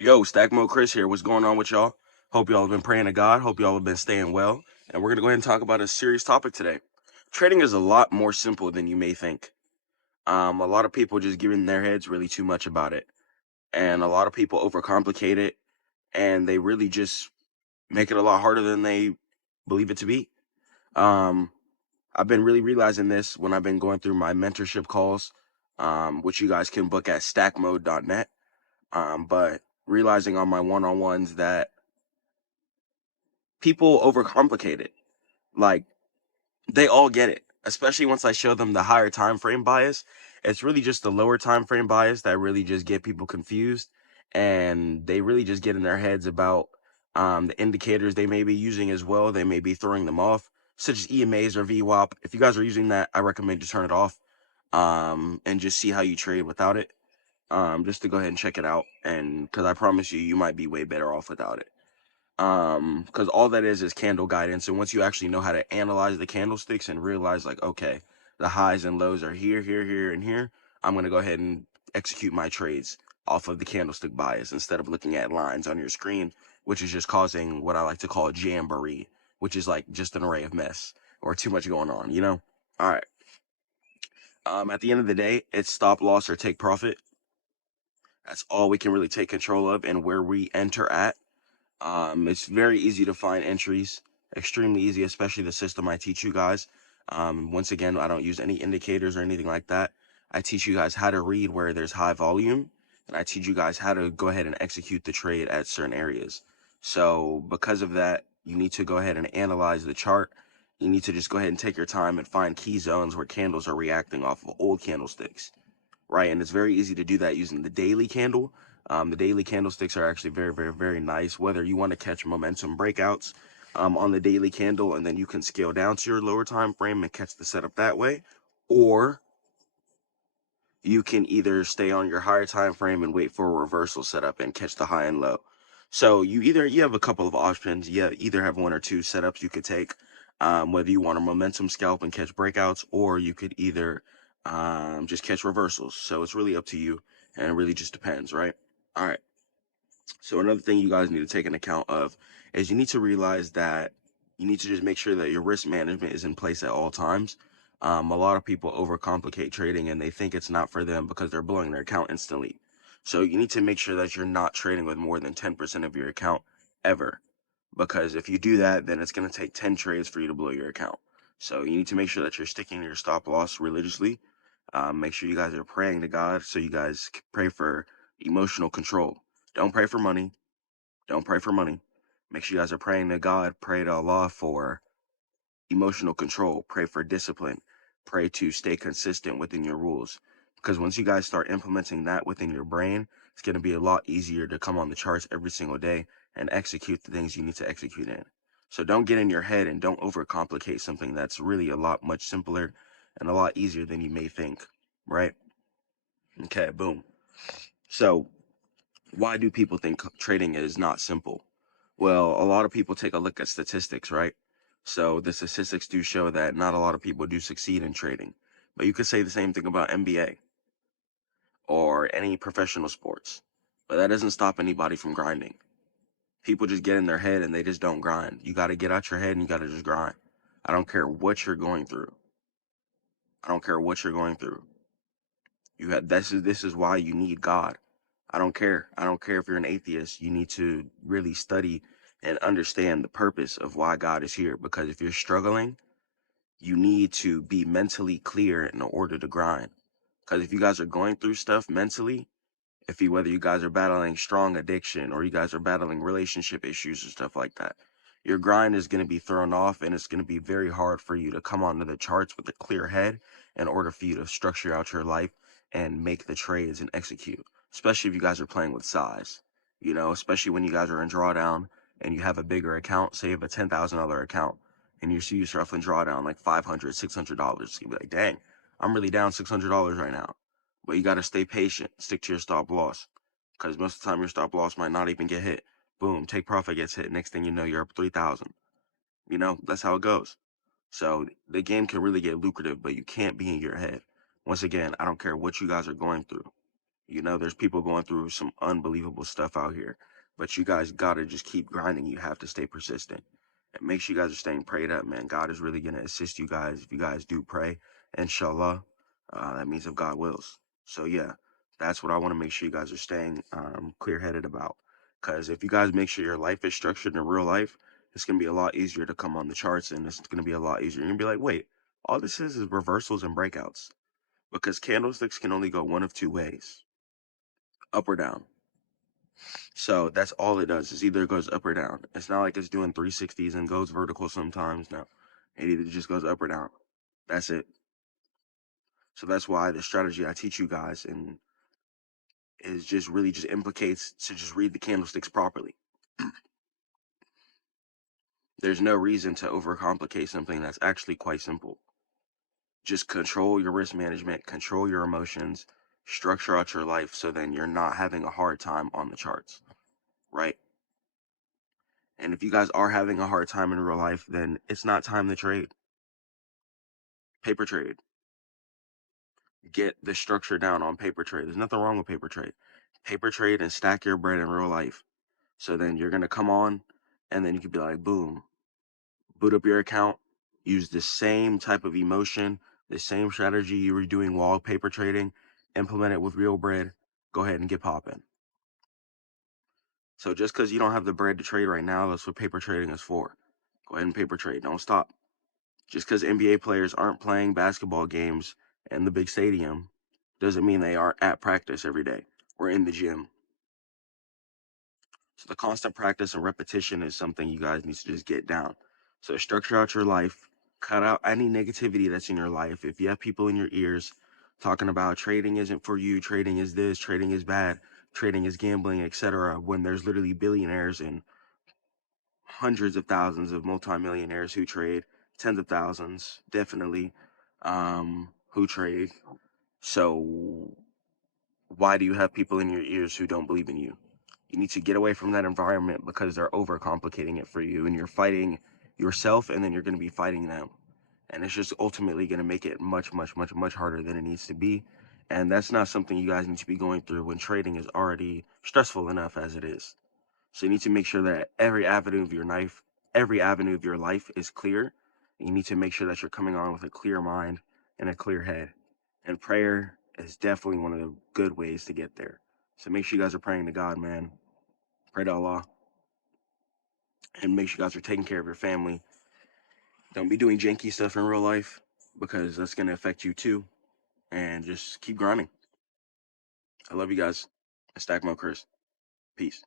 Yo, Stack Mode Chris here. What's going on with y'all? Hope y'all have been praying to God. Hope y'all have been staying well. And we're going to go ahead and talk about a serious topic today. Trading is a lot more simple than you may think. A lot of people just give in their heads really too much about it. And a lot of people overcomplicate it. And they really just make it a lot harder than they believe it to be. Um, I've been really realizing this when I've been going through my mentorship calls, which you guys can book at stackmode.net. But realizing on my one-on-ones that people overcomplicate it. Like, they all get it, especially once I show them the higher time frame bias. It's really just the lower time frame bias that really just get people confused, and they really just get in their heads about the indicators they may be using as well. They may be throwing them off, such as EMAs or VWAP. If you guys are using that, I recommend you turn it off, and just see how you trade without it. Just to go ahead and check it out, and because I promise you, you might be way better off without it. Because all that is candle guidance, and once you actually know how to analyze the candlesticks and realize, like, okay, the highs and lows are here, here, here, and here, I'm going to go ahead and execute my trades off of the candlestick bias instead of looking at lines on your screen, which is just causing what I like to call a jamboree, which is like just an array of mess or too much going on, you know? All right. At the end of the day, it's stop loss or take profit. That's all we can really take control of, and where we enter at. It's very easy to find entries, extremely easy, especially the system I teach you guys. Once again, I don't use any indicators or anything like that. I teach you guys how to read where there's high volume, and I teach you guys how to go ahead and execute the trade at certain areas. So because of that, you need to go ahead and analyze the chart. You need to just go ahead and take your time and find key zones where candles are reacting off of old candlesticks, right? And it's very easy to do that using the daily candle. The daily candlesticks are actually very, very, very nice. Whether you want to catch momentum breakouts on the daily candle, and then you can scale down to your lower time frame and catch the setup that way, or you can either stay on your higher time frame and wait for a reversal setup and catch the high and low. So you have a couple of options. You either have one or two setups you could take, whether you want a momentum scalp and catch breakouts, or you could either just catch reversals. So it's really up to you, and it really just depends, right? All right. So another thing you guys need to take an account of is you need to realize that you need to just make sure that your risk management is in place at all times. A lot of people overcomplicate trading and they think it's not for them because they're blowing their account instantly. So you need to make sure that you're not trading with more than 10% of your account ever. Because if you do that, then it's going to take 10 trades for you to blow your account. So you need to make sure that you're sticking to your stop loss religiously. Make sure you guys are praying to God, so you guys pray for emotional control. Don't pray for money. Don't pray for money. Make sure you guys are praying to God. Pray to Allah for emotional control. Pray for discipline. Pray to stay consistent within your rules. Because once you guys start implementing that within your brain, it's going to be a lot easier to come on the charts every single day and execute the things you need to execute in. So don't get in your head and don't overcomplicate something that's really a lot much simpler and a lot easier than you may think, right? Okay, boom. So why do people think trading is not simple? Well, a lot of people take a look at statistics, right? So the statistics do show that not a lot of people do succeed in trading. But you could say the same thing about NBA or any professional sports. But that doesn't stop anybody from grinding. People just get in their head and they just don't grind. You got to get out your head and you got to just grind. I don't care what you're going through. I don't care what you're going through. This is why you need God. I don't care. I don't care if you're an atheist. You need to really study and understand the purpose of why God is here. Because if you're struggling, you need to be mentally clear in order to grind. Because if you guys are going through stuff mentally, whether you guys are battling strong addiction or you guys are battling relationship issues or stuff like that, your grind is going to be thrown off, and it's going to be very hard for you to come onto the charts with a clear head in order for you to structure out your life and make the trades and execute, especially if you guys are playing with size, especially when you guys are in drawdown and you have a bigger account. Say you have a $10,000 account and you see yourself in drawdown like $500, $600. You'll be like, dang, I'm really down $600 right now. But you got to stay patient, stick to your stop loss, because most of the time your stop loss might not even get hit. Boom, take profit gets hit. Next thing you know, you're up 3,000. That's how it goes. So the game can really get lucrative, but you can't be in your head. Once again, I don't care what you guys are going through. You know, there's people going through some unbelievable stuff out here, but you guys gotta just keep grinding. You have to stay persistent. And make sure you guys are staying prayed up, man. God is really gonna assist you guys if you guys do pray. Inshallah, that means if God wills. So yeah, that's what I want to make sure you guys are staying clear-headed about. Because if you guys make sure your life is structured in real life, it's gonna be a lot easier to come on the charts, and it's gonna be a lot easier. You're gonna be like, wait, all this is reversals and breakouts, because candlesticks can only go one of two ways, up or down. So that's all it does, is either it goes up or down. It's not like it's doing 360s and goes vertical sometimes. No, it either just goes up or down. That's it. So that's why the strategy I teach you guys and is just really just implicates to just read the candlesticks properly. There's no reason to overcomplicate something that's actually quite simple. Just control your risk management, control your emotions, structure out your life so then you're not having a hard time on the charts, right? And if you guys are having a hard time in real life, then it's not time to trade. Paper trade. Get the structure down on paper trade. There's nothing wrong with paper trade. Paper trade and stack your bread in real life. So then you're going to come on and then you could be like, boom, boot up your account, use the same type of emotion, the same strategy you were doing while paper trading, implement it with real bread, go ahead and get popping. So just because you don't have the bread to trade right now, that's what paper trading is for. Go ahead and paper trade. Don't stop. Just because NBA players aren't playing basketball games in the big stadium doesn't mean they aren't at practice every day or in the gym. So the constant practice and repetition is something you guys need to just get down. So structure out your life, cut out any negativity that's in your life. If you have people in your ears talking about trading isn't for you, trading is this, trading is bad, trading is gambling, etc., when there's literally billionaires and hundreds of thousands of multimillionaires who trade, tens of thousands, definitely, who trade. So why do you have people in your ears who don't believe in you? You need to get away from that environment because they're overcomplicating it for you, and you're fighting yourself, and then you're going to be fighting them. And it's just ultimately going to make it much, much, much, much harder than it needs to be. And that's not something you guys need to be going through when trading is already stressful enough as it is. So you need to make sure that every avenue of your life is clear. And you need to make sure that you're coming on with a clear mind and a clear head. And prayer is definitely one of the good ways to get there. So make sure you guys are praying to God, man. Pray to Allah. And make sure you guys are taking care of your family. Don't be doing janky stuff in real life, because that's going to affect you too. And just keep grinding. I love you guys. StackMODE Chris. Peace.